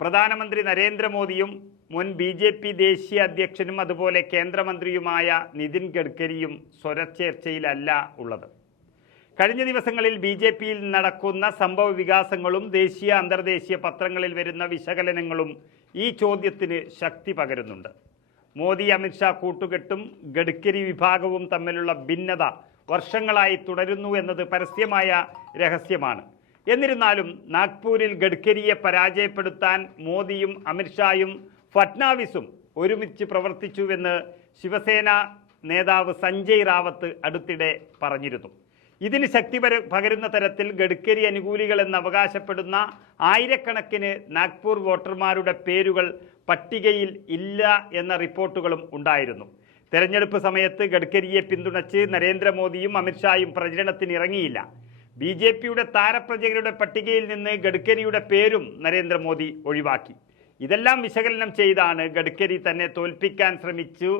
പ്രധാനമന്ത്രി നരേന്ദ്രമോദിയും മുൻ BJP ദേശീയ അധ്യക്ഷനും അതുപോലെ കേന്ദ്രമന്ത്രിയുമായ നിതിൻ ഗഡ്കരിയും സ്വരച്ചേർച്ചയിലല്ല ഉള്ളത്. കഴിഞ്ഞ ദിവസങ്ങളിൽ BJPയിൽ നടക്കുന്ന സംഭവ വികാസങ്ങളും ദേശീയ അന്തർദേശീയ പത്രങ്ങളിൽ വരുന്ന വിശകലനങ്ങളും ഈ ചോദ്യത്തിന് ശക്തി പകരുന്നുണ്ട്. മോദി അമിത്ഷാ കൂട്ടുകെട്ടും ഗഡ്കരി വിഭാഗവും തമ്മിലുള്ള ഭിന്നത വർഷങ്ങളായി തുടരുന്നു എന്നത് പരസ്യമായ രഹസ്യമാണ്. എന്നിരുന്നാലും നാഗ്പൂരിൽ ഗഡ്കരിയെ പരാജയപ്പെടുത്താൻ മോദിയും അമിത്ഷായും ഫട്നാവിസും ഒരുമിച്ച് പ്രവർത്തിച്ചുവെന്ന് ശിവസേന നേതാവ് സഞ്ജയ് റാവത്ത് അടുത്തിടെ പറഞ്ഞിരുന്നു. ഇതിന് ശക്തി പകരുന്ന തരത്തിൽ ഗഡ്കരി അനുകൂലികളെന്ന് അവകാശപ്പെടുന്ന ആയിരക്കണക്കിന് നാഗ്പൂർ വോട്ടർമാരുടെ പേരുകൾ പട്ടികയിൽ ഇല്ല എന്ന റിപ്പോർട്ടുകളും ഉണ്ടായിരുന്നു. തെരഞ്ഞെടുപ്പ് സമയത്ത് ഗഡ്കരിയെ പിന്തുണച്ച് നരേന്ദ്രമോദിയും അമിത്ഷായും പ്രചരണത്തിന് ഇറങ്ങിയില്ല. BJPയുടെ താരപ്രചകരുടെ പട്ടികയിൽ നിന്ന് ഗഡ്കരിയുടെ പേരും നരേന്ദ്രമോദി ഒഴിവാക്കി. ഇതെല്ലാം വിശകലനം ചെയ്താണ് ഗഡ്കരി തന്നെ തോൽപ്പിക്കാൻ ശ്രമിച്ചു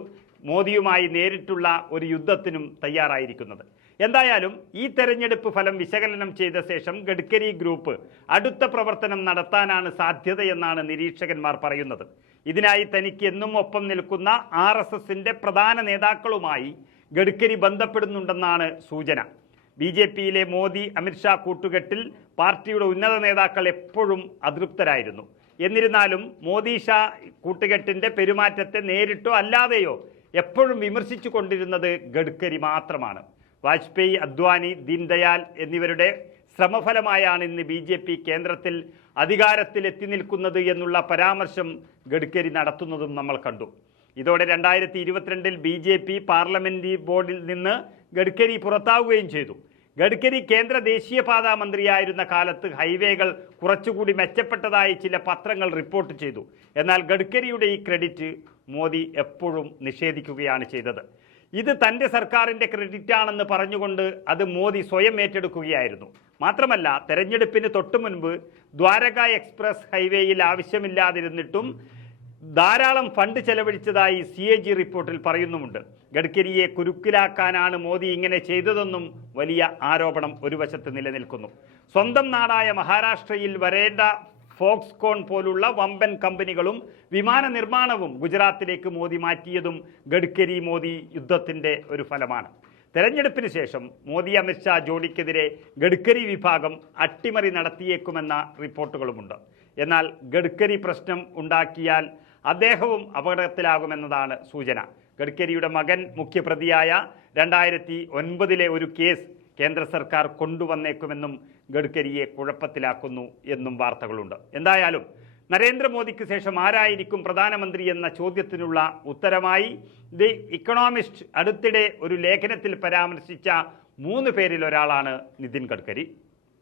മോദിയുമായി നേരിട്ടുള്ള ഒരു യുദ്ധത്തിനും തയ്യാറായിരിക്കുന്നത്. എന്തായാലും ഈ തെരഞ്ഞെടുപ്പ് ഫലം വിശകലനം ചെയ്ത ശേഷം ഗഡ്കരി ഗ്രൂപ്പ് അടുത്ത പ്രവർത്തനം നടത്താനാണ് സാധ്യതയെന്നാണ് നിരീക്ഷകന്മാർ പറയുന്നത്. ഇതിനായി തനിക്ക് എന്നും ഒപ്പം നിൽക്കുന്ന RSSന്റെ പ്രധാന നേതാക്കളുമായി ഗഡ്കരി ബന്ധപ്പെടുന്നുണ്ടെന്നാണ് സൂചന. BJPയിലെ മോദി അമിത്ഷാ കൂട്ടുകെട്ടിൽ പാർട്ടിയുടെ ഉന്നത നേതാക്കൾ എപ്പോഴും അതൃപ്തരായിരുന്നു. എന്നിരുന്നാലും മോദി ഷാ കൂട്ടുകെട്ടിൻ്റെ പെരുമാറ്റത്തെ നേരിട്ടോ അല്ലാതെയോ എപ്പോഴും വിമർശിച്ചു കൊണ്ടിരുന്നത് ഗഡ്കരി മാത്രമാണ്. വാജ്പേയി, അദ്വാനി, ദീൻദയാൽ എന്നിവരുടെ ശ്രമഫലമായാണ് ഇന്ന് BJP കേന്ദ്രത്തിൽ അധികാരത്തിൽ എത്തി നിൽക്കുന്നത് എന്നുള്ള പരാമർശം ഗഡ്കരി നടത്തുന്നതും നമ്മൾ കണ്ടു. ഇതോടെ 2022 BJP പാർലമെന്റ് ബോർഡിൽ നിന്ന് ഗഡ്കരി പുറത്താവുകയും ചെയ്തു. ഗഡ്കരി കേന്ദ്ര ദേശീയപാതാ മന്ത്രിയായിരുന്ന കാലത്ത് ഹൈവേകൾ കുറച്ചുകൂടി മെച്ചപ്പെട്ടതായി ചില പത്രങ്ങൾ റിപ്പോർട്ട് ചെയ്തു. എന്നാൽ ഗഡ്കരിയുടെ ഈ ക്രെഡിറ്റ് മോദി എപ്പോഴും നിഷേധിക്കുകയാണ് ചെയ്തത്. ഇത് തൻ്റെ സർക്കാരിൻ്റെ ക്രെഡിറ്റാണെന്ന് പറഞ്ഞുകൊണ്ട് അത് മോദി സ്വയം ഏറ്റെടുക്കുകയായിരുന്നു. മാത്രമല്ല, തെരഞ്ഞെടുപ്പിന് തൊട്ടു മുൻപ് ദ്വാരക എക്സ്പ്രസ് ഹൈവേയിൽ ആവശ്യമില്ലാതിരുന്നിട്ടും ധാരാളം ഫണ്ട് ചെലവഴിച്ചതായി CAG റിപ്പോർട്ടിൽ പറയുന്നുമുണ്ട്. ഗഡ്കരിയെ കുരുക്കിലാക്കാനാണ് മോദി ഇങ്ങനെ ചെയ്തതെന്നും വലിയ ആരോപണം ഒരു വശത്ത് നിലനിൽക്കുന്നു. സ്വന്തം നാടായ മഹാരാഷ്ട്രയിൽ വരേണ്ട ഫോക്സ്കോൺ പോലുള്ള വമ്പൻ കമ്പനികളും വിമാന നിർമ്മാണവും ഗുജറാത്തിലേക്ക് മോദി മാറ്റിയതും ഗഡ്കരി മോദി യുദ്ധത്തിൻ്റെ ഒരു ഫലമാണ്. തെരഞ്ഞെടുപ്പിന് ശേഷം മോദി അമിത്ഷാ ജോഡിക്കെതിരെ ഗഡ്കരി വിഭാഗം അട്ടിമറി നടത്തിയേക്കുമെന്ന റിപ്പോർട്ടുകളുമുണ്ട്. എന്നാൽ ഗഡ്കരി പ്രശ്നം ഉണ്ടാക്കിയാൽ അദ്ദേഹവും അപകടത്തിലാകുമെന്നതാണ് സൂചന. ഗഡ്കരിയുടെ മകൻ മുഖ്യപ്രതിയായ 2009 ഒരു കേസ് കേന്ദ്ര സർക്കാർ കൊണ്ടുവന്നേക്കുമെന്നും ഗഡ്കരിയെ കുഴപ്പത്തിലാക്കുന്നു എന്നും വാർത്തകളുണ്ട്. എന്തായാലും നരേന്ദ്രമോദിക്ക് ശേഷം ആരായിരിക്കും പ്രധാനമന്ത്രി എന്ന ചോദ്യത്തിനുള്ള ഉത്തരമായി ദി ഇക്കണോമിസ്റ്റ് അടുത്തിടെ ഒരു ലേഖനത്തിൽ പരാമർശിച്ച 3 പേരിൽ ഒരാളാണ് നിതിൻ ഗഡ്കരി.